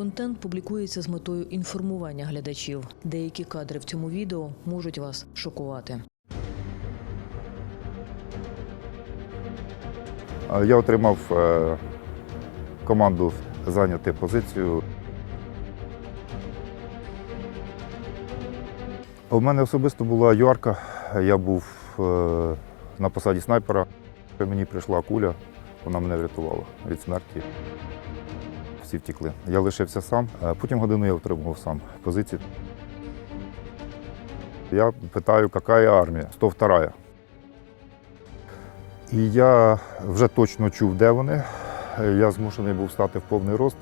Контент публікується з метою інформування глядачів. Деякі кадри в цьому відео можуть вас шокувати. Я отримав е, команду зайняти позицію. У мене особисто була юарка. Я був е, на посаді снайпера. Мені прийшла куля, вона мене врятувала від смерті. Всі втікли. Я лишився сам. Е, Потім годину я отримував сам позиції. Я питаю, яка армія? 102 і я вже точно чув, де вони. Я змушений був стати в повний рост,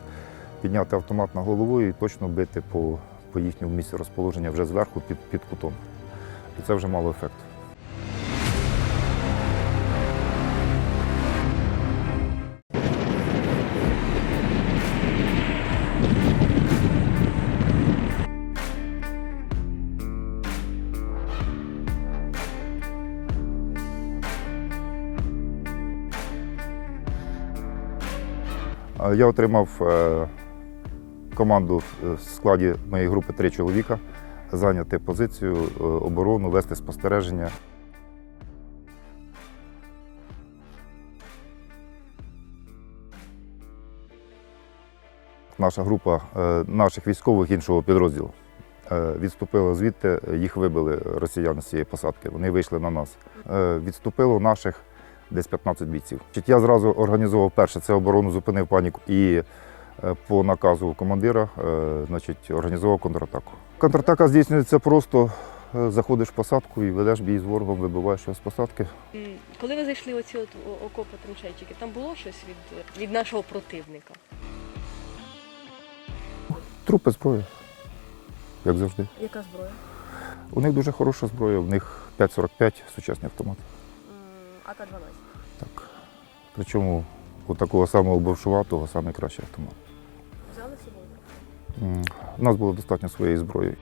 підняти автомат на голову і точно бити по, по їхньому місці розположення вже зверху під, під кутом. І це вже мало ефекту. Я отримав е, команду в складі моєї групи три чоловіка зайняти позицію, е, оборону, вести спостереження. Наша група е, наших військових іншого підрозділу е, відступила звідти, їх вибили росіяни з цієї посадки. Вони вийшли на нас. Е, Відступило наших десь 15 бійців. Я зразу організував перше це оборону, зупинив паніку і е, по наказу командира е, значить, організував контратаку. Контратака здійснюється просто. е, Заходиш в посадку і ведеш бій з ворогом, вибиваєш його з посадки. Коли ви зайшли в оці окопи траншейчики, там було щось від, від нашого противника? Трупи зброї, як завжди. Яка зброя? У них дуже хороша зброя, у них 5,45 сучасний автомат. АК-12. Так. Причому у такого самого бовшуватого найкращий автомат. Взяли з собою? У нас було достатньо своєї зброї.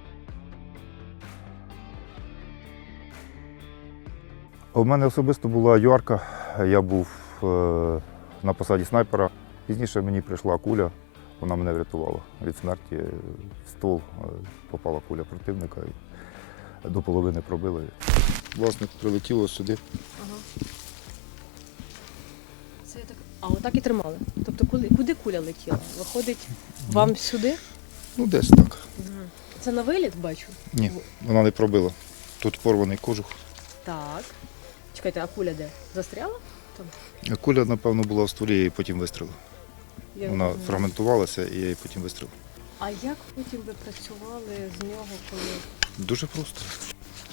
У мене особисто була юарка. Я був е, на посаді снайпера. Пізніше мені прийшла куля, вона мене врятувала від смерті. В ствол е, попала куля противника і до половини пробила. Власне, прилетіло сюди. Ага. Я. А отак і тримали. Тобто, коли, куди куля летіла? Виходить вам сюди? Ну, десь так. Це на виліт бачу? Ні, вона не пробила. Тут порваний кожух. Так. Чекайте, а куля де? Застряла? Куля, напевно, була в стволі і потім вистрілила. Я Вона розумію. фрагментувалася і я її потім вистрілив. А як потім ви працювали з нього, коли. Дуже просто.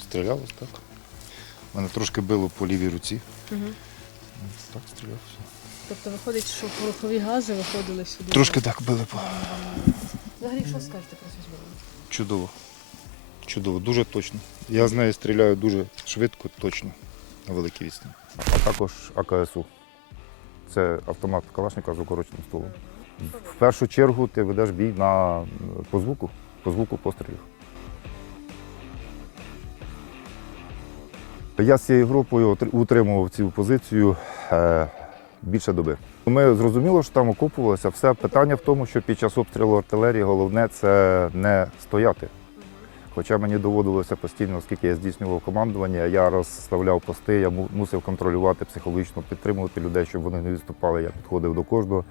Стрілялось так. Мене трошки било по лівій руці. Угу. Так стрілявся. Тобто виходить, що порохові гази виходили сюди. Трошки так били по. Взагалі, що скажете про цю зброю? Чудово. Чудово, дуже точно. Я з неї стріляю дуже швидко, точно, на великій відстані. А також АКСУ. Це автомат Калашника з укороченим стволом. В першу чергу ти ведеш бій на, по звуку, по звуку пострілів. Я з цією групою утримував цю позицію е, більше доби. Ми зрозуміли, що там окопувалося все. Питання в тому, що під час обстрілу артилерії головне це не стояти. Хоча мені доводилося постійно, оскільки я здійснював командування, я розставляв пости, я мусив контролювати психологічно, підтримувати людей, щоб вони не відступали. Я підходив до кожного.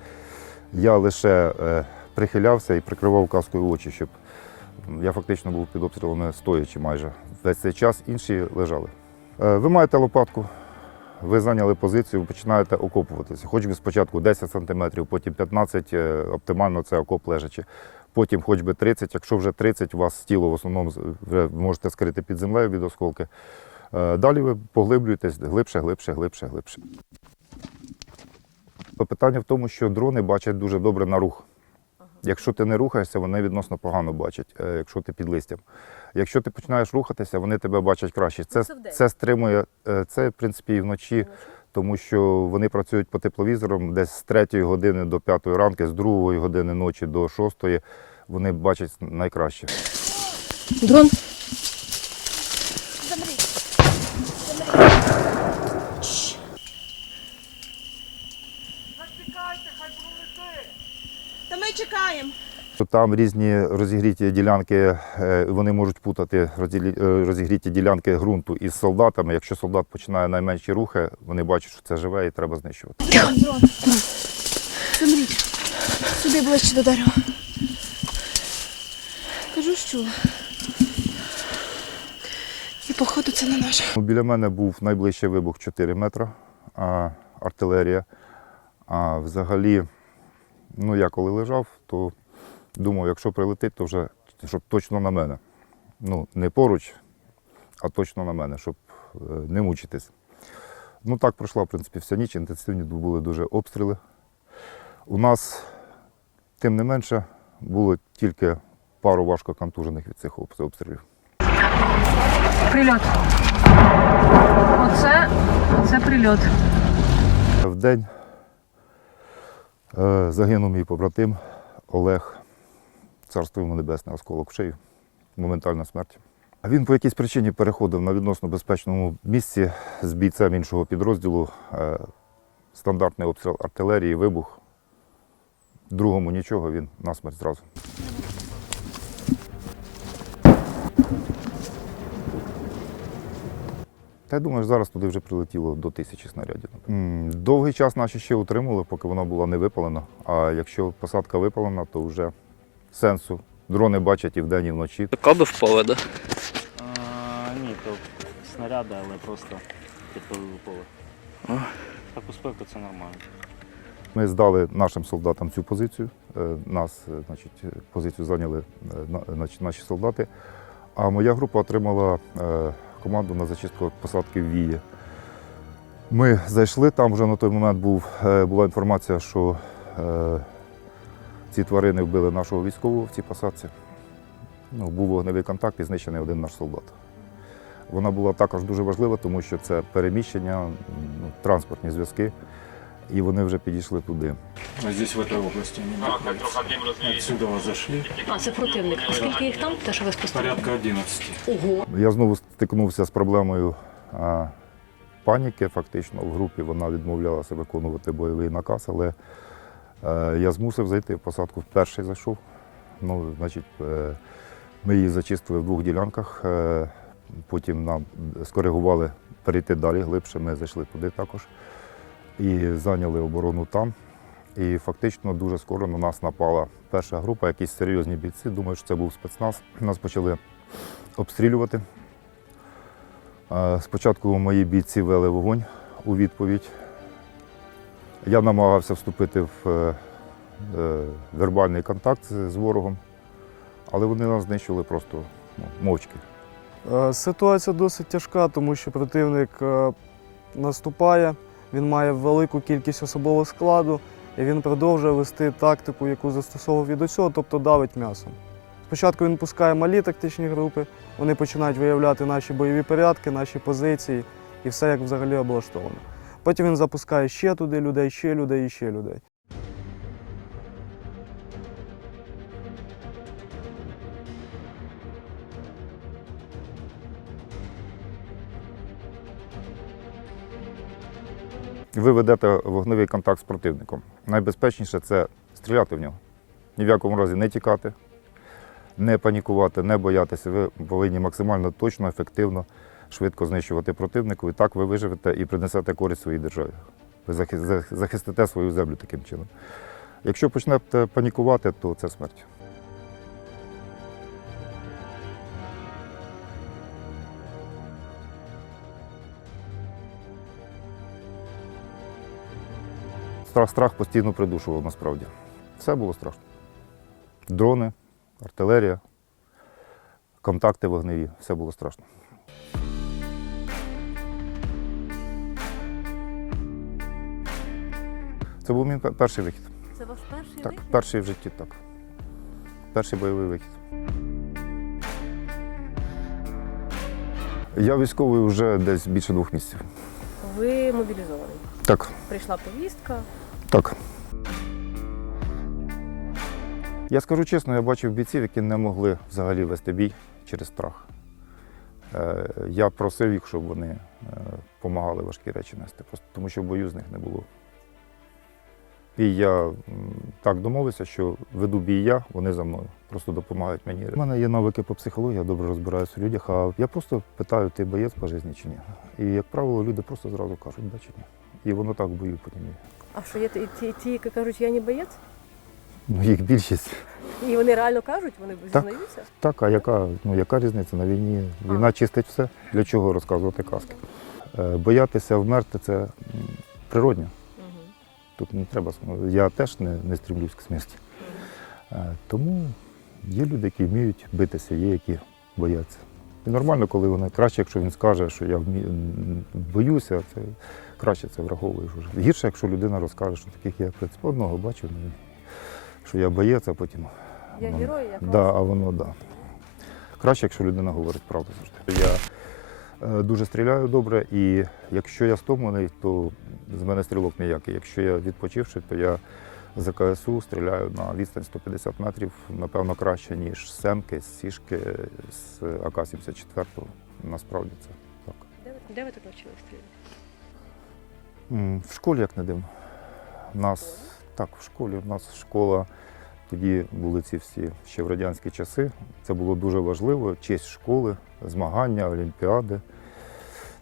Я лише е, прихилявся і прикривав каскою очі, щоб я фактично був під обстрілами стоячи майже. Весь цей час інші лежали. Е, ви маєте лопатку, ви зайняли позицію, ви починаєте окопуватися. Хоч би спочатку 10 см, потім 15 е, оптимально це окоп лежачи. Потім хоч би 30, якщо вже 30, у вас тіло в основному вже можете скрити під землею від осколки. Е, Далі ви поглиблюєтесь глибше, глибше, глибше, глибше. Питання в тому, що дрони бачать дуже добре на рух. Якщо ти не рухаєшся, вони відносно погано бачать, е, якщо ти під листям. Якщо ти починаєш рухатися, вони тебе бачать краще. Це, це стримує, е, це в принципі і вночі, тому що вони працюють по тепловізорам десь з 3 години до 5 ранки, з 2 години ночі до 6 вони бачать найкраще. Дрон. Та. Там різні розігріті ділянки, е, вони можуть путати е, розігріті ділянки ґрунту із солдатами. Якщо солдат починає найменші рухи, вони бачать, що це живе і треба знищувати. Замріть. Сюди ближче до дерева. Кажу, що. І походу це не наше. Ну, Біля мене був найближчий вибух 4 метри, а, артилерія. А взагалі, ну я коли лежав, то думав, якщо прилетить, то вже щоб точно на мене. Ну, не поруч, а точно на мене, щоб е, не мучитись. Ну так пройшла, в принципі, вся ніч. Інтенсивні були дуже обстріли. У нас, тим не менше, було тільки пару важко контужених від цих обстрілів. Прильот. Оце, оце прильот. В день е, загинув мій побратим Олег, царство йому небесне, осколок в шию, моментальна смерть. А Він по якійсь причині переходив на відносно безпечному місці з бійцем іншого підрозділу. Е, Стандартний обстріл артилерії, вибух. Другому нічого, він насмерть зразу. Та я думаю, зараз туди вже прилетіло до тисячі снарядів. Довгий час наші ще утримували, поки вона була не випалена. А якщо посадка випалена, то вже сенсу. Дрони бачать і вдень, і вночі. Каби впали, да? А, ні, то снаряди, але просто підпалили поле. Так у спеку це нормально. Ми здали нашим солдатам цю позицію. Е, Нас, е, значить, позицію зайняли е, значить, наші солдати. А моя група отримала команду на зачистку посадки в Вії. Ми зайшли, там вже на той момент був, е, була інформація, що е, ці тварини вбили нашого військового в цій посадці. Ну, був вогневий контакт і знищений один наш солдат. Вона була також дуже важлива, тому що це переміщення, ну, транспортні зв'язки, і вони вже підійшли туди. А здесь, в этой области, они находятся. Отсюда зашли. А це противник. А скільки їх там? Те, що ви спостерігали? Порядка 11. Ого. Я знову стикнувся з проблемою а, паніки. Фактично в групі вона відмовлялася виконувати бойовий наказ, але е, я змусив зайти в посадку. Перший зайшов. Ну, значить, е, ми її зачистили в двох ділянках. Е, потім нам скоригували перейти далі глибше. Ми зайшли туди також і зайняли оборону там. І фактично дуже скоро на нас напала перша група, якісь серйозні бійці. Думаю, що це був спецназ. Нас почали обстрілювати. Е, Спочатку мої бійці вели вогонь у відповідь. Я намагався вступити в е, е, вербальний контакт з ворогом, але вони нас знищили просто ну, мовчки. Ситуація досить тяжка, тому що противник наступає, він має велику кількість особового складу і він продовжує вести тактику, яку застосовував і до цього, тобто давить м'ясом. Спочатку він пускає малі тактичні групи, вони починають виявляти наші бойові порядки, наші позиції і все як взагалі облаштовано. Потім він запускає ще туди людей, ще людей і ще людей. Ви ведете вогневий контакт з противником. Найбезпечніше це стріляти в нього. Ні в якому разі не тікати, не панікувати, не боятися. Ви повинні максимально точно, ефективно, швидко знищувати противнику. І так ви виживете і принесете користь своїй державі. Ви захистите свою землю таким чином. Якщо почнете панікувати, то це смерть. Страх, страх постійно придушував насправді. Все було страшно. Дрони, артилерія, контакти вогневі, все було страшно. Це був мій перший вихід. Це ваш перший Так, перший в житті, так. Перший бойовий вихід. Я військовий вже десь більше двох місяців. Ви мобілізований. Так, Прийшла повістка. Так. Я скажу чесно, я бачив бійців, які не могли взагалі вести бій через страх. Е, Я просив їх, щоб вони допомагали важкі речі нести, просто тому що бою з них не було. І я так домовився, що веду бій я, вони за мною. Просто допомагають мені. У мене є навики по психології, я добре розбираюся у людях, а я просто питаю, ти боєць по житті чи ні. І, як правило, люди просто зразу кажуть, да чи ні. І воно так в бою потім є. А що є ті, ті, ті, які кажуть, я не боєць? Ну, їх більшість. І вони реально кажуть, вони Так. зізнаються? Так, а яка, ну, яка різниця на війні? Війна чистить все. Для чого розказувати казки? Е, боятися вмерти це природньо. Угу. Тут не треба. Я теж не, не стрімлюсь к смерті. Е, Тому є люди, які вміють битися, є які бояться. І нормально, коли вони краще, якщо він скаже, що я вмі... боюся, це краще це враховуєш вже. Гірше, якщо людина розкаже, що таких я в принципі, одного бачив, ну, що я боєць, а потім. Я воно- герой, я Да, а воно да. Краще, якщо людина говорить правду завжди. Я е, дуже стріляю добре, і якщо я стомлений, то з мене стрілок ніякий. Якщо я відпочивши, то я за КСУ стріляю на відстань 150 метрів, напевно, краще, ніж з семки, з сішки, з АК-74. Насправді це так. Де ви, де ви так навчилися стріляти? В школі, як не дивно. У нас так, в школі. У нас школа, тоді були ці всі ще в радянські часи. Це було дуже важливо. Честь школи, змагання, олімпіади.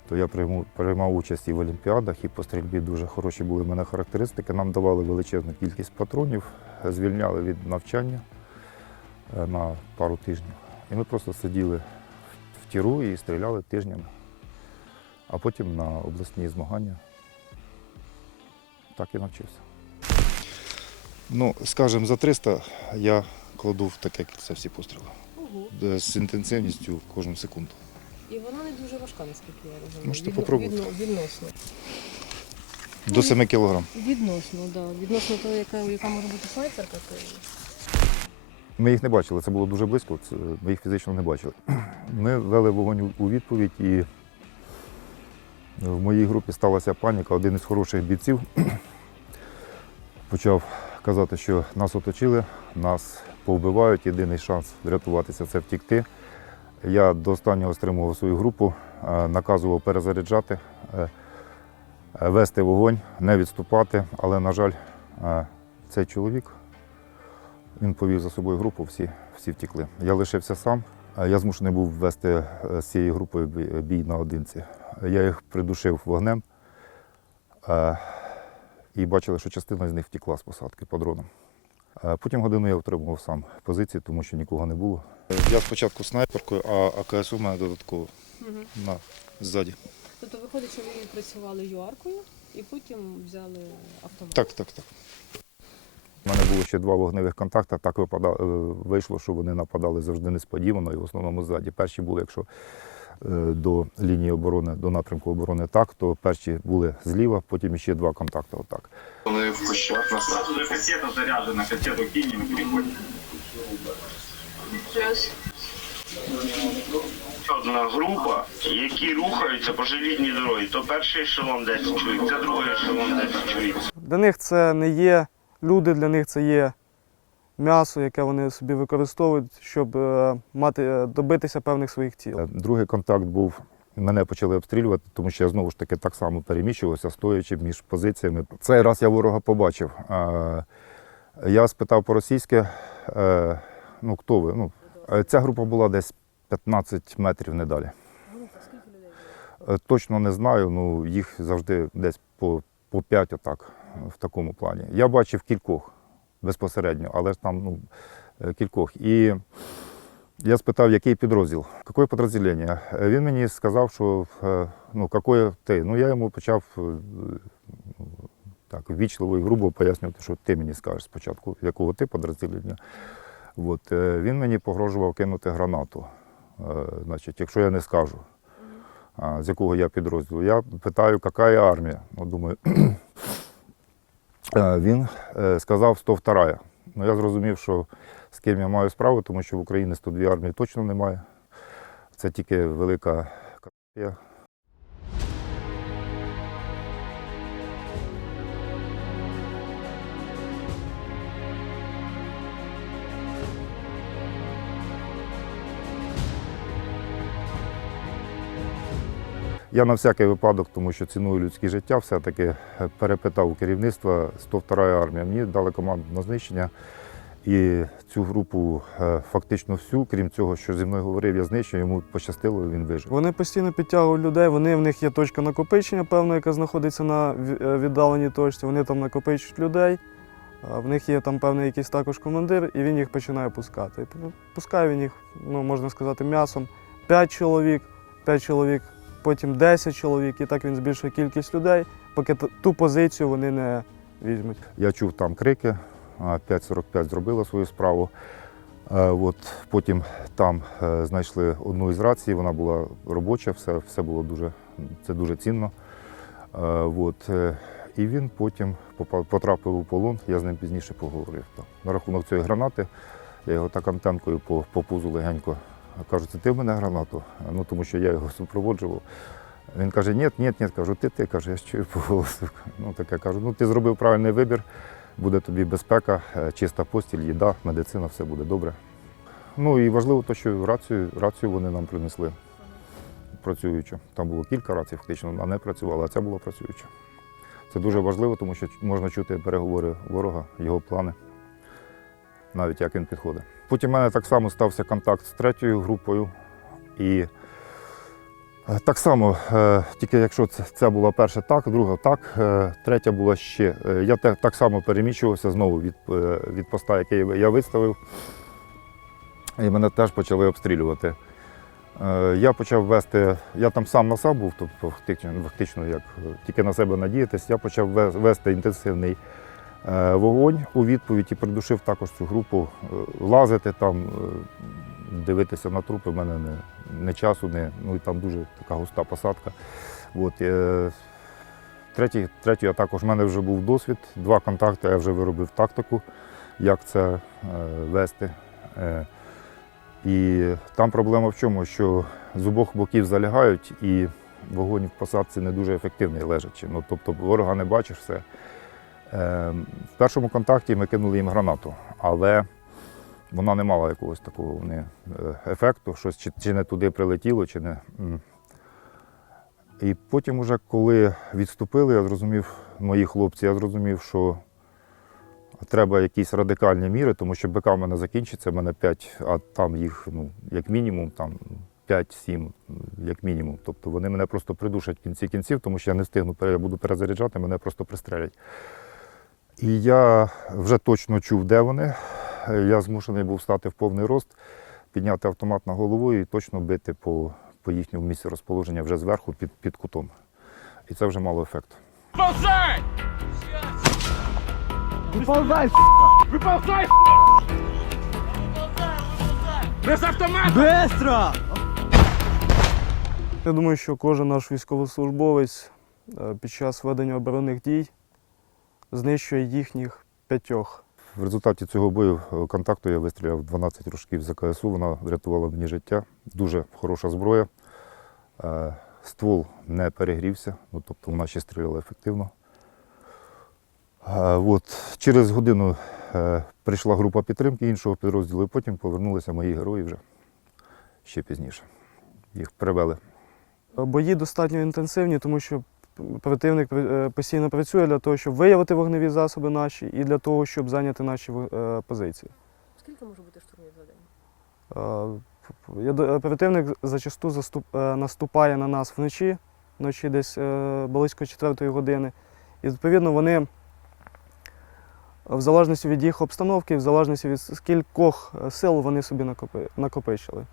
То я приймав участь і в олімпіадах, і по стрільбі дуже хороші були в мене характеристики. Нам давали величезну кількість патронів, звільняли від навчання е, на пару тижнів. І ми просто сиділи в тіру і стріляли тижнями. А потім на обласні змагання так і навчився. Ну, скажімо, за 300 я кладу в таке кільце всі постріли. Угу. З інтенсивністю кожну секунду. І вона не дуже важка, наскільки я розумію. Можете Відно- попробувати. відно- відносно. До 7 кілограм. Відносно, так. Да. Відносно того, яка, яка може бути снайперка, то Ми їх не бачили, це було дуже близько, це, ми їх фізично не бачили. Ми вели вогонь у відповідь і в моїй групі сталася паніка. Один із хороших бійців почав казати, що нас оточили, нас повбивають. Єдиний шанс врятуватися це втікти. Я до останнього стримував свою групу, е, наказував перезаряджати, е, вести вогонь, не відступати. Але, на жаль, е, цей чоловік він повів за собою групу, всі, всі втікли. Я лишився сам. Я змушений був вести з цією групою бій- наодинці. Я їх придушив вогнем і бачили, що частина з них втекла з посадки по дронам. Е, Потім годину я отримував сам позиції, тому що нікого не було. Я спочатку снайперкою, а АКС у мене додатково на ззаді. Тобто виходить, що ви працювали юаркою і потім взяли автомат. Так, так, так. У мене було ще два вогневих контакти. Так випада... е, вийшло, що вони нападали завжди несподівано і в основному ззаді. Перші були, якщо до лінії оборони, до напрямку оборони так, то перші були зліва, потім ще два контакти отак. Вони в кущах нас. Кассета заряжена, кассету кинем и. Одна група, які рухаються по желізній дорозі, то перший ешелон 10 чоловік, це другий ешелон 10 чоловік. Для них це не є люди, для них це є м'ясо, яке вони собі використовують, щоб е, мати, е, добитися певних своїх цілей. Е, Другий контакт був. Мене почали обстрілювати, тому що я знову ж таки так само переміщувався, стоячи між позиціями. Цей раз я ворога побачив. Я спитав по-російськи, ну хто ви? Ну, ця група була десь 15 метрів не далі. Точно не знаю, ну їх завжди десь по, по 5 отак, в такому плані. Я бачив кількох безпосередньо, але ж там ну, е, кількох. І я спитав, який підрозділ, яке підрозділення. Е, Він мені сказав, що е, ну, який ти. Ну, я йому почав так, ввічливо і грубо пояснювати, що ти мені скажеш спочатку, якого ти підрозділення. От, він мені погрожував кинути гранату. Значить, якщо я не скажу, з якого я підрозділу. Я питаю, яка армія? Ну, думаю, він е, сказав 102. Ну, я зрозумів, що з ким я маю справу, тому що в Україні 102 армії точно немає. Це тільки велика катастрофа. Я на всякий випадок, тому що ціную людське життя, все-таки е, перепитав у керівництва 102 армія. Мені дали команду на знищення. І цю групу е, фактично всю, крім цього, що зі мною говорив, я знищив, йому пощастило, він вижив. Вони постійно підтягують людей, вони, в них є точка накопичення, певна, яка знаходиться на е, віддаленій точці. Вони там накопичують людей. В них є там певний якийсь також командир, і він їх починає пускати. Пускає він їх, ну можна сказати, м'ясом. 5 чоловік, 5 чоловік, потім 10 чоловік, і так він збільшує кількість людей, поки ту позицію вони не візьмуть. Я чув там крики, а 5.45 зробила свою справу. Е, От, потім там е, знайшли одну із рацій, вона була робоча, все, все було дуже, це дуже цінно. Е, От, і він потім потрапив у полон, я з ним пізніше поговорив. На рахунок цієї гранати, я його так антенкою по пузу легенько кажу, це ти в мене гранату? Ну, тому що я його супроводжував. Він каже, ні, ні, ні, кажу, ти ти каже, я ж чую по голосу. Ну, таке кажу, ну ти зробив правильний вибір, буде тобі безпека, е, чиста постіль, їда, медицина, все буде добре. Ну і важливо те, що рацію, рацію вони нам принесли працюючу. Там було кілька рацій, фактично, вона не працювала, а ця була працююча. Це дуже важливо, тому що можна чути переговори ворога, його плани, навіть як він підходить. Потім в мене так само стався контакт з третьою групою. І е, так само, е, тільки якщо це, була перша так, друга так, е, третя була ще. Я так само переміщувався знову від, від поста, який я виставив. І мене теж почали обстрілювати. Я почав вести, я там сам на сам був, тобто фактично, як тільки на себе надіятись, я почав вести інтенсивний вогонь у відповідь і придушив також цю групу. Е, Лазити там, е, дивитися на трупи в мене не, не часу, не, ну і там дуже така густа посадка. От, е, третій, третій я також, в мене вже був досвід, два контакти, я вже виробив тактику, як це е, вести. Е, і там проблема в чому, що з обох боків залягають і вогонь в посадці не дуже ефективний лежачи. Ну, тобто ворога не бачиш все. Е, в першому контакті ми кинули їм гранату, але вона не мала якогось такого вони, е, ефекту, щось чи, чи не туди прилетіло, чи не. І потім, уже, коли відступили, я зрозумів, мої хлопці, я зрозумів, що треба якісь радикальні міри, тому що БК в мене закінчиться, в мене 5, а там їх ну, як мінімум там 5-7, як мінімум. Тобто вони мене просто придушать в кінці кінців, тому що я не встигну, я буду перезаряджати, мене просто пристрелять. І я вже точно чув, де вони. Я змушений був стати в повний рост, підняти автомат на голову і точно бити по, по їхньому місці розположення вже зверху під, під кутом. І це вже мало ефекту. Я думаю, що кожен наш військовослужбовець е, під час ведення оборонних дій знищує їхніх п'ятьох. В результаті цього бою е, контакту я вистріляв 12 рожків з ЗКСУ, вона врятувала мені життя. Дуже хороша зброя. Е, Ствол не перегрівся, ну, тобто вона ще стріляла ефективно. Е, От, через годину прийшла група підтримки іншого підрозділу, і потім повернулися мої герої вже ще пізніше. Їх привели. Бої достатньо інтенсивні, тому що противник е, постійно працює для того, щоб виявити вогневі засоби наші і для того, щоб зайняти наші е, позиції. Скільки може бути штурмів за день? Е, Противник зачасту заступ- наступає на нас вночі, вночі десь близько 4 години. І відповідно вони, в залежності від їх обстановки, в залежності від скількох сил вони собі накопичили.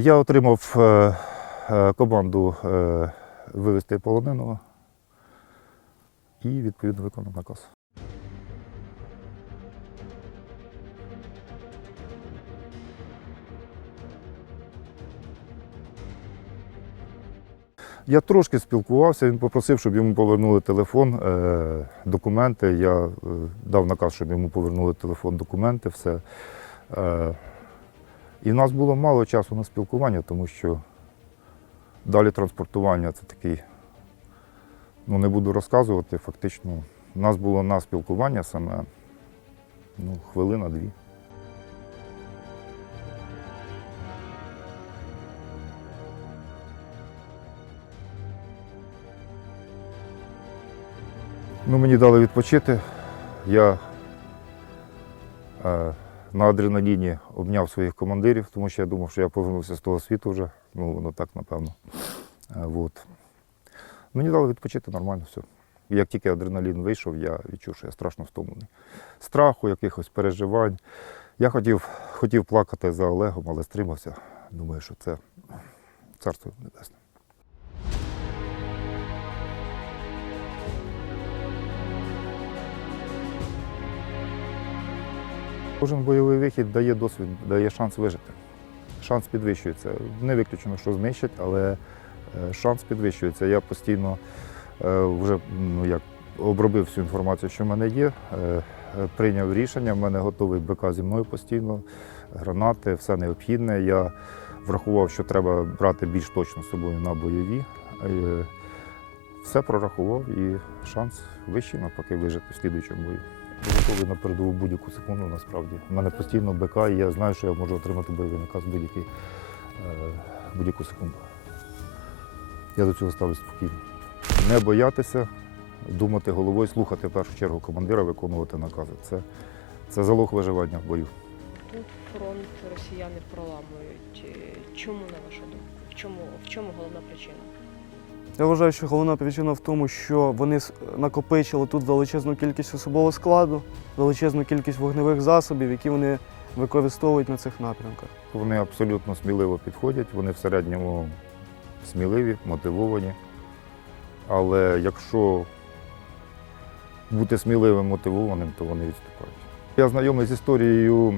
Я отримав е, е, команду е, вивезти полоненого і відповідно виконав наказ. Я трошки спілкувався, він попросив, щоб йому повернули телефон, документи. Я дав наказ, щоб йому повернули телефон, документи, все. І в нас було мало часу на спілкування, тому що далі транспортування це такий, ну не буду розказувати, фактично. У нас було на спілкування саме ну, хвилина-дві. Ну, мені дали відпочити. Я е, на адреналіні обняв своїх командирів, тому що я думав, що я повернувся з того світу вже. Ну, воно так, напевно. Е, вот. Мені дали відпочити нормально все. Як тільки адреналін вийшов, я відчув, що я страшно втомлений. Страху, якихось переживань. Я хотів, хотів плакати за Олегом, але стримався. Думаю, що це царство небесне. Кожен бойовий вихід дає досвід, дає шанс вижити. Шанс підвищується. Не виключено, що знищать, але е, шанс підвищується. Я постійно е, вже ну, як, обробив всю інформацію, що в мене є, е, прийняв рішення, в мене готовий БК зі мною постійно, гранати, все необхідне. Я врахував, що треба брати більш точно з собою на бойові. Все прорахував і шанс вищий, навпаки, вижити в слідуючому бою. Готовий на передову будь-яку секунду насправді. У мене постійно БК, і я знаю, що я можу отримати бойовий наказ е, будь-яку секунду. Я до цього ставлюсь спокійно. Не боятися, думати головою, слухати в першу чергу командира, виконувати накази. Це, це залог виживання в бою. Тут фронт росіяни проламують. Чому, на вашу думку? В чому, в чому головна причина? Я вважаю, що головна причина в тому, що вони накопичили тут величезну кількість особового складу, величезну кількість вогневих засобів, які вони використовують на цих напрямках. Вони абсолютно сміливо підходять, вони в середньому сміливі, мотивовані. Але якщо бути сміливим, мотивованим, то вони відступають. Я знайомий з історією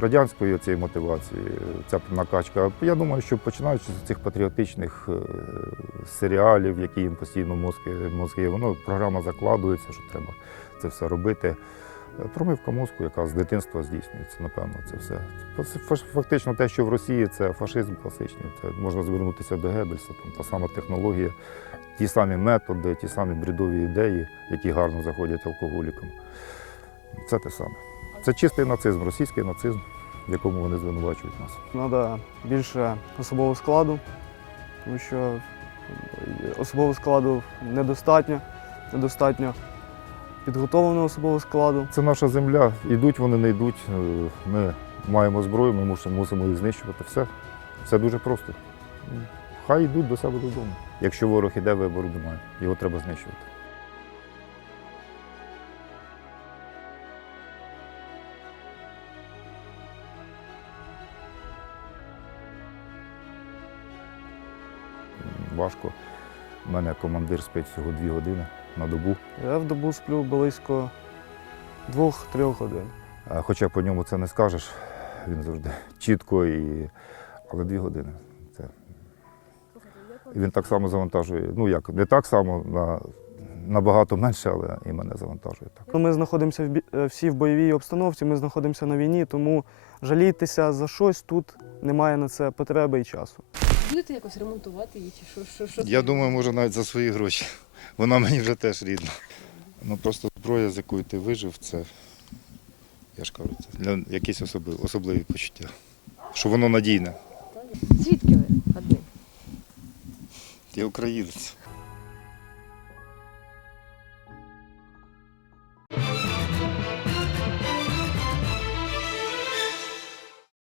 радянської цієї мотивації, ця накачка. Я думаю, що починаючи з цих патріотичних е, серіалів, які їм постійно мозки, мозки, воно програма закладується, що треба це все робити. Е, Промивка мозку, яка з дитинства здійснюється, напевно, це все. Фактично те, що в Росії це фашизм класичний. Це можна звернутися до Геббельса, там та сама технологія, ті самі методи, ті самі бредові ідеї, які гарно заходять алкоголікам. Це те саме. Це чистий нацизм, російський нацизм, в якому вони звинувачують нас. Треба більше особового складу, тому що особового складу недостатньо, недостатньо підготовленого особового складу. Це наша земля. Йдуть вони, не йдуть. Е, Ми маємо зброю, ми мусимо, мусимо їх знищувати. Все. Все дуже просто. Хай йдуть до себе додому. Якщо ворог іде, вибору немає. Його треба знищувати. Важко. У мене командир спить всього дві години на добу. Я в добу сплю близько двох-трьох годин. Хоча по ньому це не скажеш, він завжди чітко і. Але дві години. Це. І Він так само завантажує. Ну як, не так само, на, набагато менше, але і мене завантажує так. Ми знаходимося в бі- е, всі в бойовій обстановці, ми знаходимося на війні, тому жалітися за щось тут немає на це потреби і часу. Будете якось ремонтувати її чи що? що, що? Я думаю, може навіть за свої гроші. Вона мені вже теж рідна. Ну просто зброя, з якою ти вижив, це я ж кажу, це для якісь особливі, особливі почуття. Що воно надійне. Звідки ви одні? Я українець.